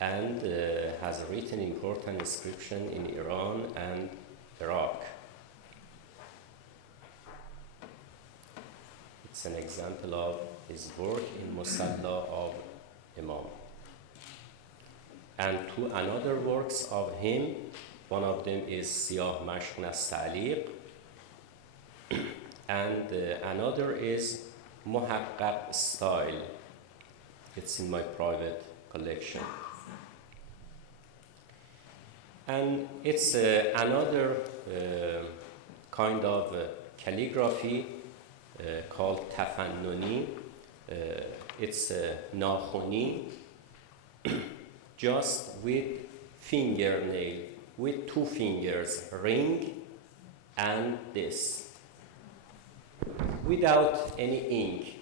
and has written important inscription in Iran and Iraq. It's an example of his work in Musalla of Imam. And two another works of him, one of them is Siyah Mashq Ta'liq, and another is Muhaqqaq Style. It's in my private collection. And it's another kind of calligraphy called Tafannuni. It's nakhuni, just with fingernail, with two fingers, ring and this, without any ink,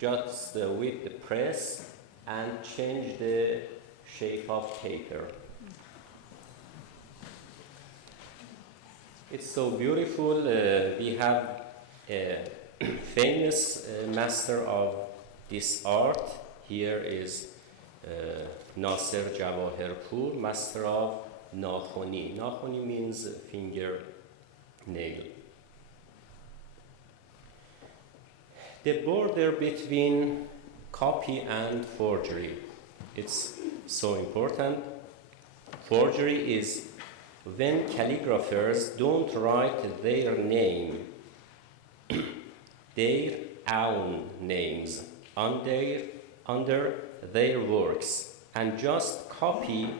just with the press and change the shape of paper. It's so beautiful. We have a famous master of this art. Here is Nasir Jawahirpur, master of nakhuni. Nakhuni means finger nail. The border between copy and forgery, it's so important. Forgery is when calligraphers don't write their name, their own names under their works and just copy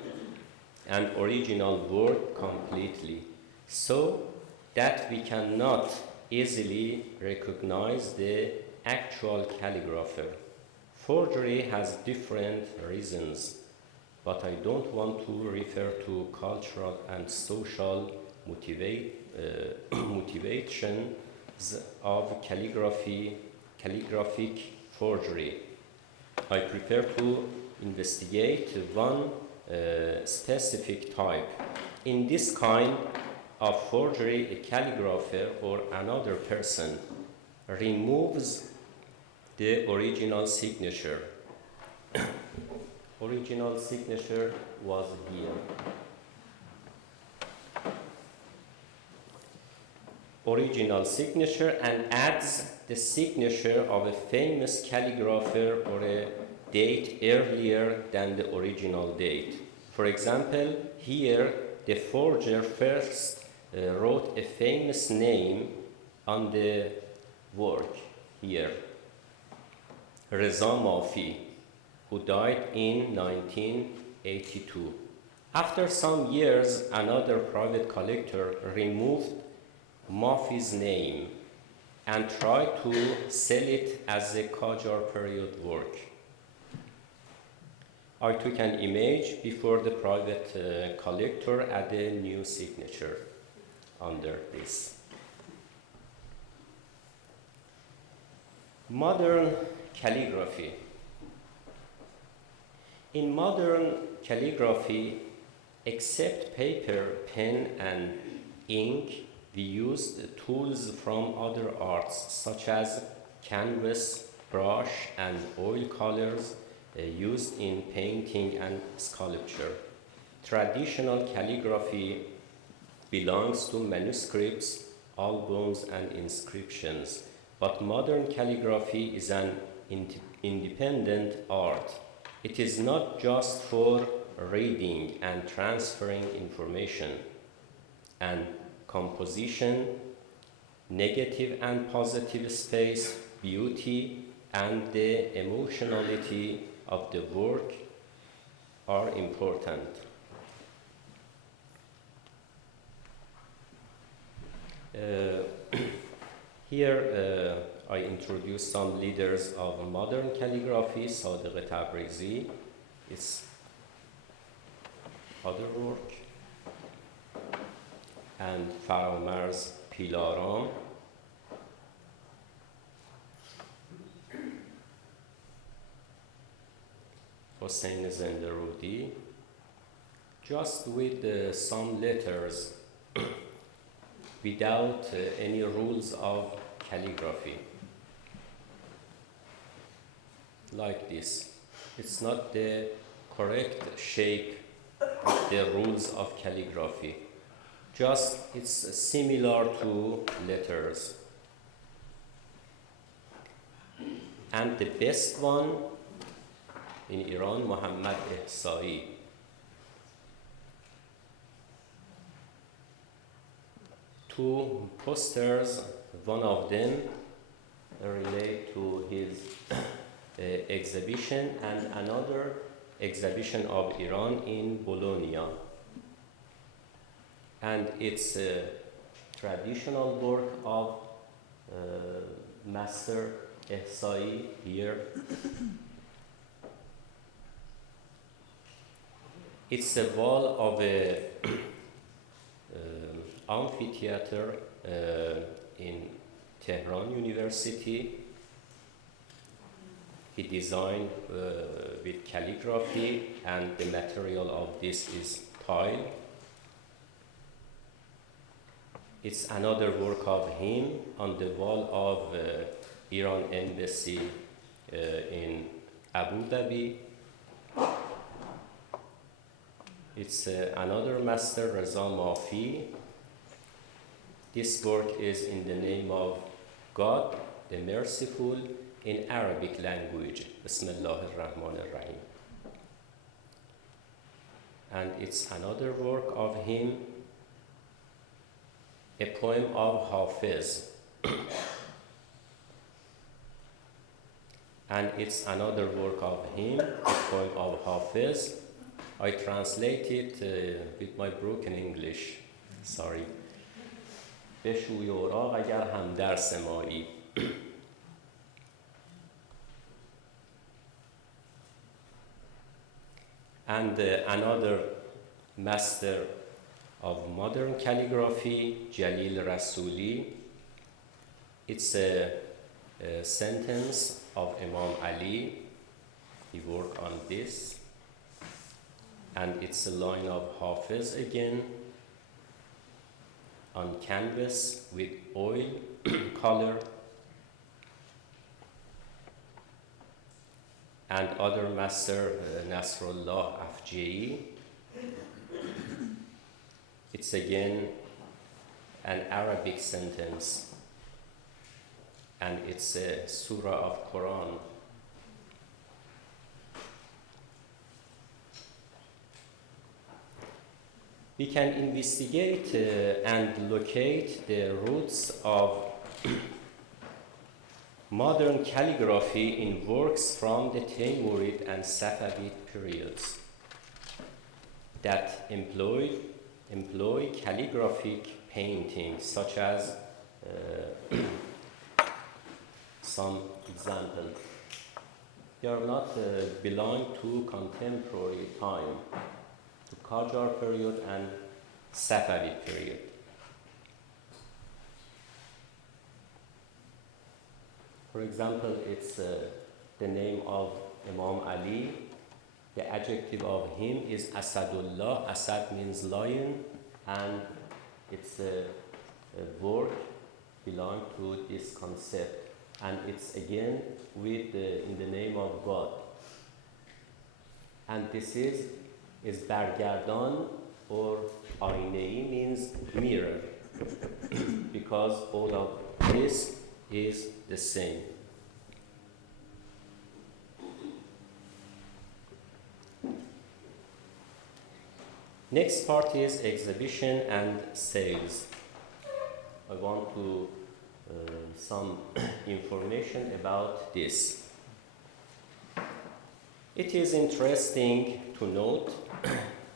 an original work completely, so that we cannot easily recognize the actual calligrapher. Forgery has different reasons, but I don't want to refer to cultural and social motivations of calligraphic forgery. I prefer to investigate one specific type. In this kind of forgery, a calligrapher or another person removes the original signature. Original signature was here. Original signature, and adds the signature of a famous calligrapher or a date earlier than the original date. For example, here the forger first wrote a famous name on the work here, Reza Mafi, who died in 1982. After some years, another private collector removed Mafi's name and tried to sell it as a Qajar period work. I took an image before the private collector added a new signature under this. Modern calligraphy. In modern calligraphy, except paper, pen, and ink, we use tools from other arts such as canvas, brush, and oil colors used in painting and sculpture. Traditional calligraphy belongs to manuscripts, albums, and inscriptions, but modern calligraphy is an independent art. It is not just for reading and transferring information, and composition, negative and positive space, beauty, and the emotionality of the work are important. Here I introduce some leaders of modern calligraphy. Sadiq Tabrizi, its other work, and Faramarz Pilaram, Hossein Zenderudi, just with some letters without any rules of calligraphy. Like this. It's not the correct shape of the rules of calligraphy. Just it's similar to letters. And the best one in Iran, Muhammad Ihsai. Two posters, one of them relate to his exhibition and another exhibition of Iran in Bologna. And it's a traditional work of Master Ihsai here. It's a wall of a amphitheater in Tehran University. He designed with calligraphy, and the material of this is tile. It's another work of him on the wall of Iran Embassy in Abu Dhabi. It's another Master Reza Mafi. This work is in the name of God, the Merciful, in Arabic language. Bismillah ar-Rahman ar-Rahim. And it's another work of him, a poem of Hafiz. And it's another work of him, a poem of Hafiz. I translate it with my broken English. Sorry. بشوی اوراق اگر هم درس مایی. And another master of modern calligraphy, Jalil Rasuli. It's a sentence of Imam Ali. He worked on this. And it's a line of Hafiz again on canvas with oil color. And other master, Nasrullah Afjei. It's again an Arabic sentence, and it's a surah of Quran. We can investigate and locate the roots of modern calligraphy in works from the Timurid and Safavid periods that employ calligraphic painting, such as some examples. They are not belong to contemporary time, to Qajar period and Safavid period. For example, it's the name of Imam Ali. The adjective of him is Asadullah. Asad means lion, and it's a word belong to this concept. And it's again with in the name of God. And this is Bargardan, or Ainei means mirror, because all of this is the same. Next part is exhibition and sales. I want to some information about this. It is interesting to note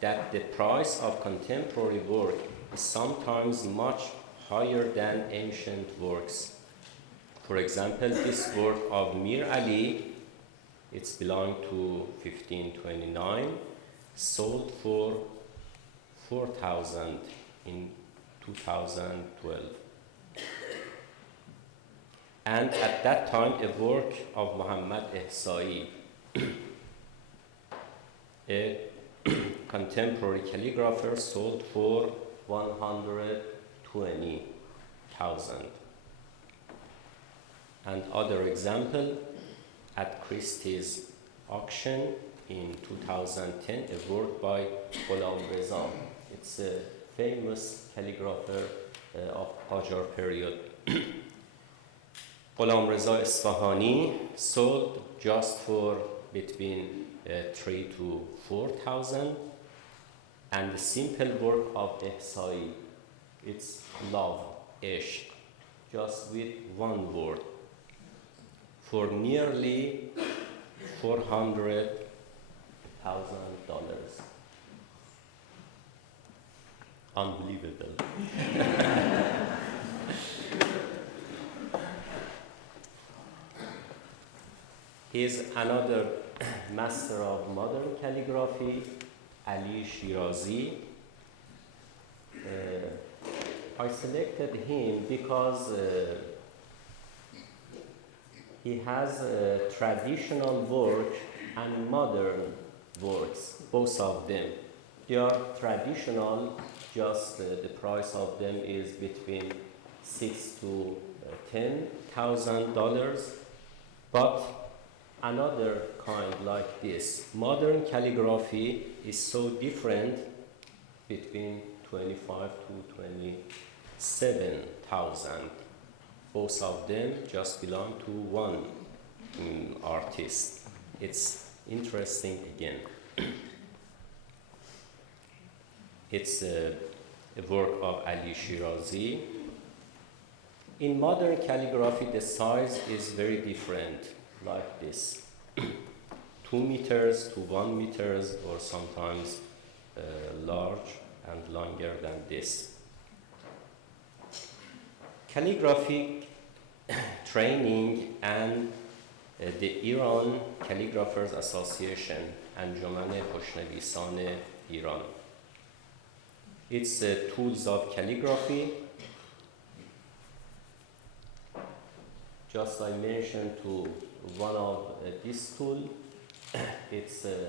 that the price of contemporary work is sometimes much higher than ancient works. For example, this work of Mir Ali, it's belonged to 1529, sold for 4,000 in 2012. And at that time, a work of Muhammad Ihsai, a contemporary calligrapher, sold for 120,000. And other example, at Christie's auction, in 2010 a work by Hamid Reza. It's a famous calligrapher of Qajar period. Hamid Reza Isfahani sold just for between 3 to 4,000, and the simple work of Ihsai, it's love, ishq, just with one word, for nearly $400,000. Unbelievable. He is another master of modern calligraphy, Ali Shirazi. I selected him because he has traditional work and modern works, both of them. They are traditional, just the price of them is between $6,000 to $10,000, but another kind like this, modern calligraphy, is so different, between 25 to 27,000. Both of them just belong to one artist. It's interesting again. It's a work of Ali Shirazi. In modern calligraphy, the size is very different, like this. 2 meters to 1 meters, or sometimes large and longer than this. Calligraphic training and the Iran Calligraphers Association, انجمن خوشنویسان ایران. It's tools of calligraphy. Just I mentioned to one of this tool. It's a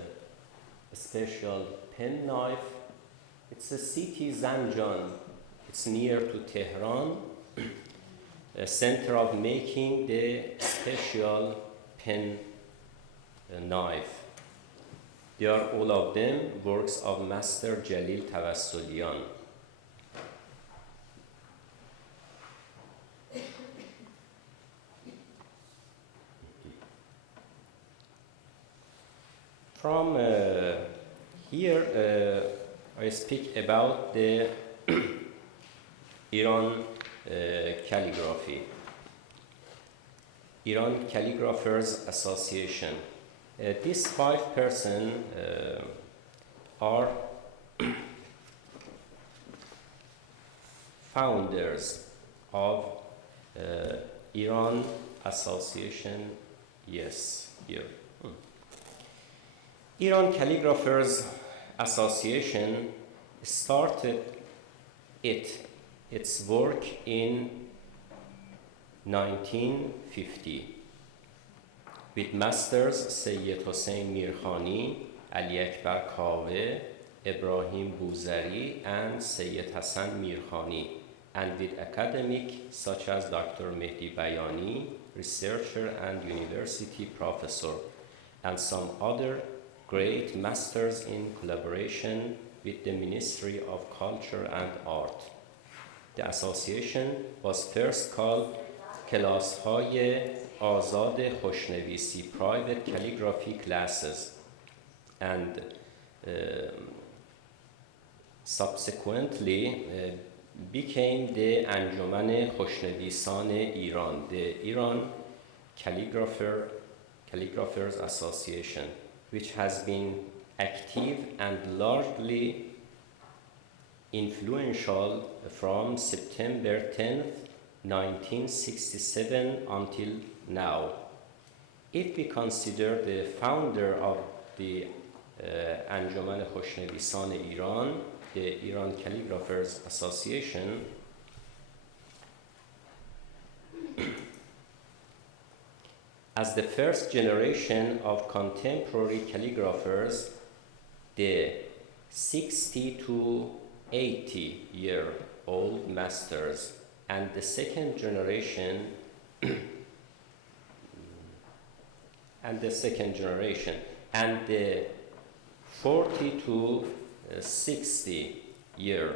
special pen knife. It's a city Zanjan. It's near to Tehran, a center of making the special pen knife. They are all of them works of Master Jalil Tawassulian. From here, I speak about the Iran calligraphy. Iran Calligraphers Association. These 5 persons are founders of Iran Association. Yes, here. Iran Calligraphers Association started its work in 1950 with masters Sayyid Hossein Mirkhani, Ali Akbar Kaveh, Ibrahim Buzari, and Sayyid Hassan Mirkhani, and with academics such as Dr. Mehdi Bayani, researcher and university professor, and some other great masters in collaboration with the Ministry of Culture and Art. The association was first called کلاس‌های آزاد خوشنویسی, private calligraphy classes, and subsequently became the انجمن خوشنویسان ایران, the Iran Calligraphers Association, which has been active and largely influential from September 10th, 1967 until now. If we consider the founder of the انجمن خوشنویسان ایران, the Iran Calligraphers Association, as the first generation of contemporary calligraphers, the 60 to 80-year-old masters, and the second generation and the 40 to 60 year.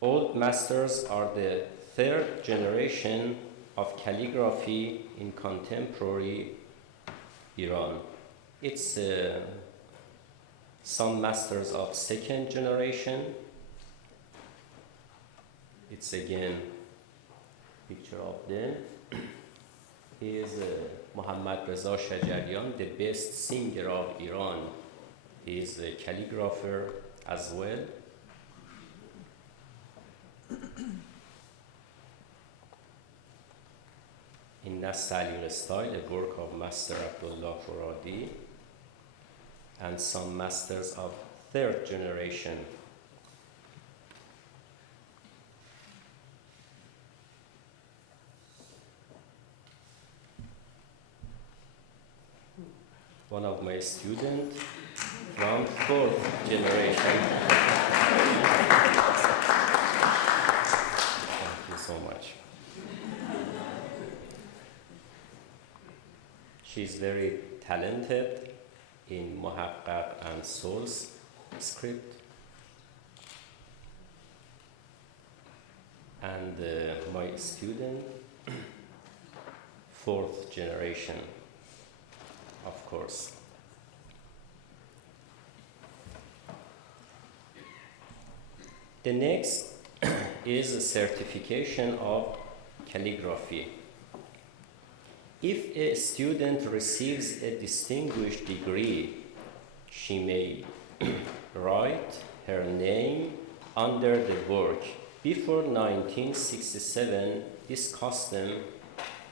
Old masters are the third generation of calligraphy in contemporary Iran. It's some masters of second generation. It's again picture of them. He is Hamid Reza Ghelichkhani, the best singer of Iran. He is a calligrapher as well. In Nasaliq style, a work of Master Abdullah Furadi, and some masters of third generation. One of my students from fourth generation. Thank you so much. She's very talented in Muhaqqaq and Souls script. And my student, fourth generation, of course. The next is a certification of calligraphy. If a student receives a distinguished degree, she may write her name under the work. Before 1967, this custom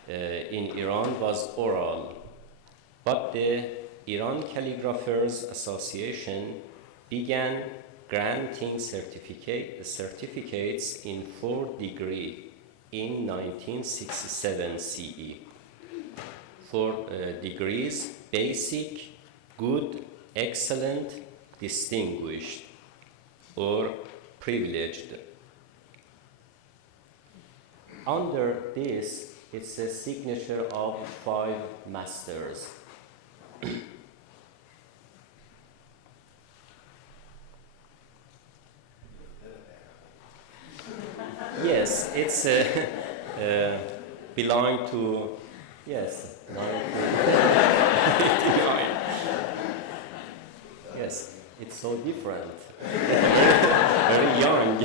in Iran was oral, but the Iran Calligraphers Association began granting certificates in 4 degrees in 1967 CE. 4 degrees: basic, good, excellent, distinguished, or privileged. Under this, it's a signature of 5 masters. Yes, it's belong to, yes, 1989. Yes, it's so different. Very young.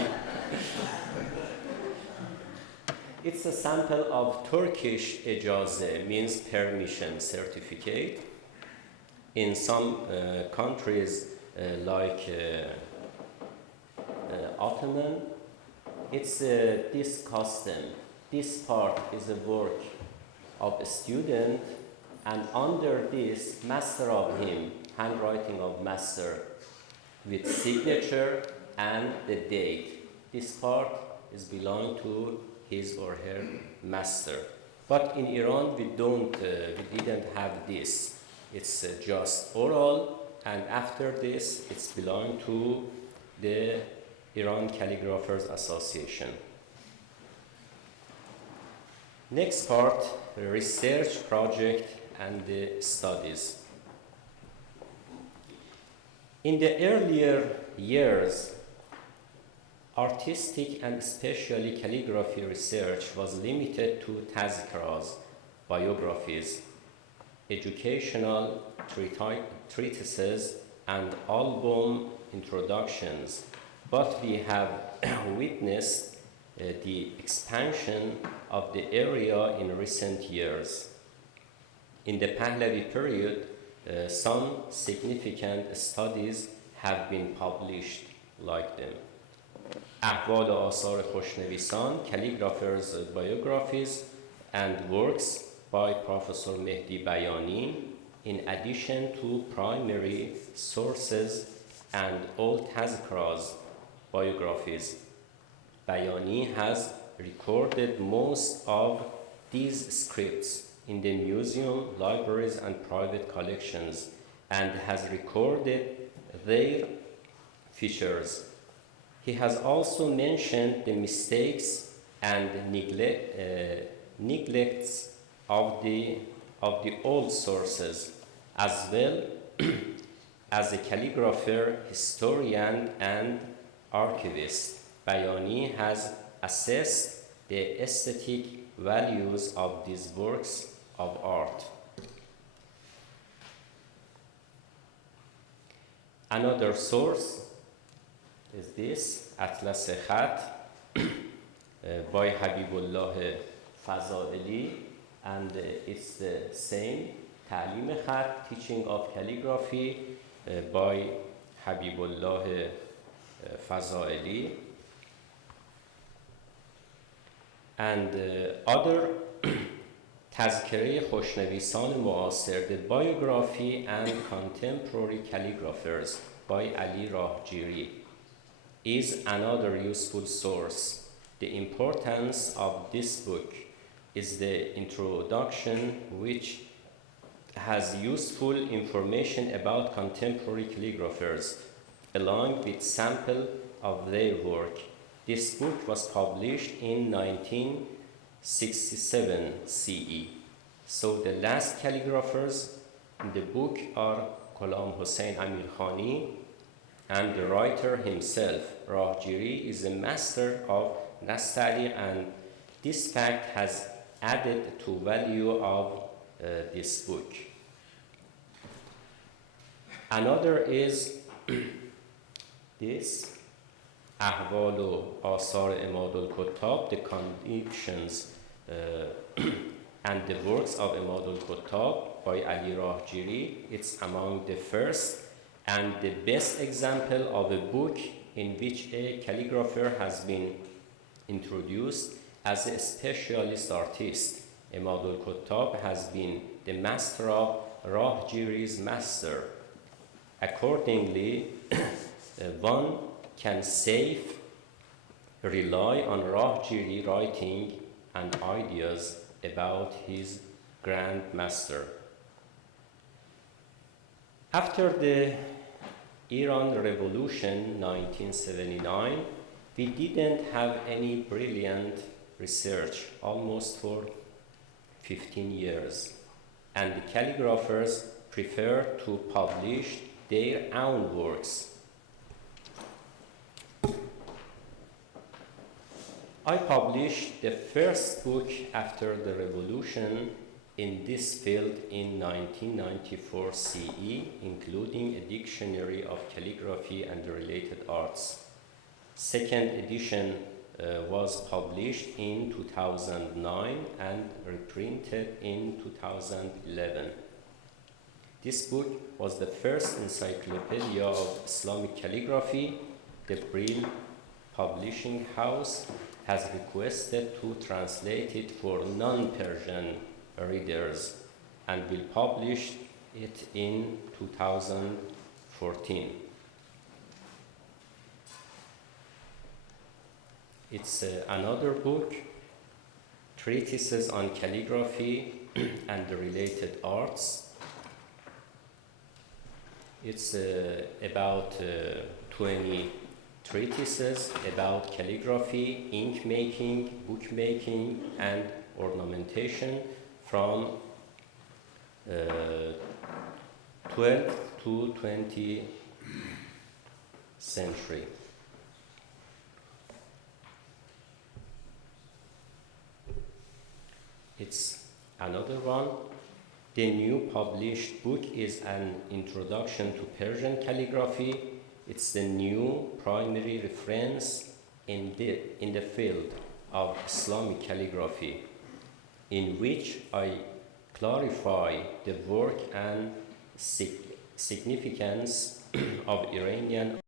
It's a sample of Turkish ejaze, means permission certificate. In some countries like Ottoman, it's this custom. This part is a work of a student, and under this, master of him, handwriting of master, with signature and the date. This part is belong to his or her master. But in Iran, we didn't have this. It's just oral, and after this, it's belong to the Iran Calligraphers Association. Next part, the research project and the studies. In the earlier years, artistic and especially calligraphy research was limited to tazkiras, biographies, educational treatises, and album introductions. But we have witnessed the expansion of the area in recent years. In the Pahlavi period, some significant studies have been published like them. احوال آثار خوشنویسان, calligraphers' biographies, and works by Professor Mehdi Bayani, in addition to primary sources and old tazkiras biographies. Bayani has recorded most of these scripts in the museum, libraries, and private collections, and has recorded their features. He has also mentioned the mistakes and neglects of the of the old sources, as well as a calligrapher, historian, and archivist. Bayani has assessed the aesthetic values of these works of art. Another source is this Atlas Khat by Habibullah Fazaeli, and it's the same Ta'lim Khat, teaching of calligraphy by Habibullah Fazaeli, and other تذکره خوشنویسان معاصر, the biography and contemporary calligraphers by Ali Rahjiri, is another useful source. The importance of this book is the introduction, which has useful information about contemporary calligraphers along with sample of their work. This book was published in 1967 CE. So the last calligraphers in the book are Ghulam Hussain Amir Khani, and the writer himself, Rahjiri, is a master of Nastali, and this fact has added to value of this book. Another is this Ahval و آثار اماد الکتاب, the conditions and the works of Imad al-Kuttab by Ali Rahjiri. It's among the first and the best example of a book in which a calligrapher has been introduced as a specialist artist. Imad al-Kuttab has been the master of Rahjiri's master. Accordingly, one can safe rely on Rahjiri writing and ideas about his grand master. After the Iran Revolution 1979, we didn't have any brilliant research almost for 15 years, and the calligraphers preferred to publish their own works. I published the first book after the revolution in this field in 1994 CE, including a dictionary of calligraphy and the related arts. Second edition was published in 2009 and reprinted in 2011. This book was the first encyclopedia of Islamic calligraphy. The Brill Publishing House has requested to translate it for non-Persian readers and will publish it in 2014. It's another book, Treatises on Calligraphy and the Related Arts. It's about 20 treatises about calligraphy, ink making, book making, and ornamentation from 12th to 20th century. It's another one. The new published book is an introduction to Persian calligraphy. It's the new primary reference in the field of Islamic calligraphy, in which I clarify the work and significance of Iranian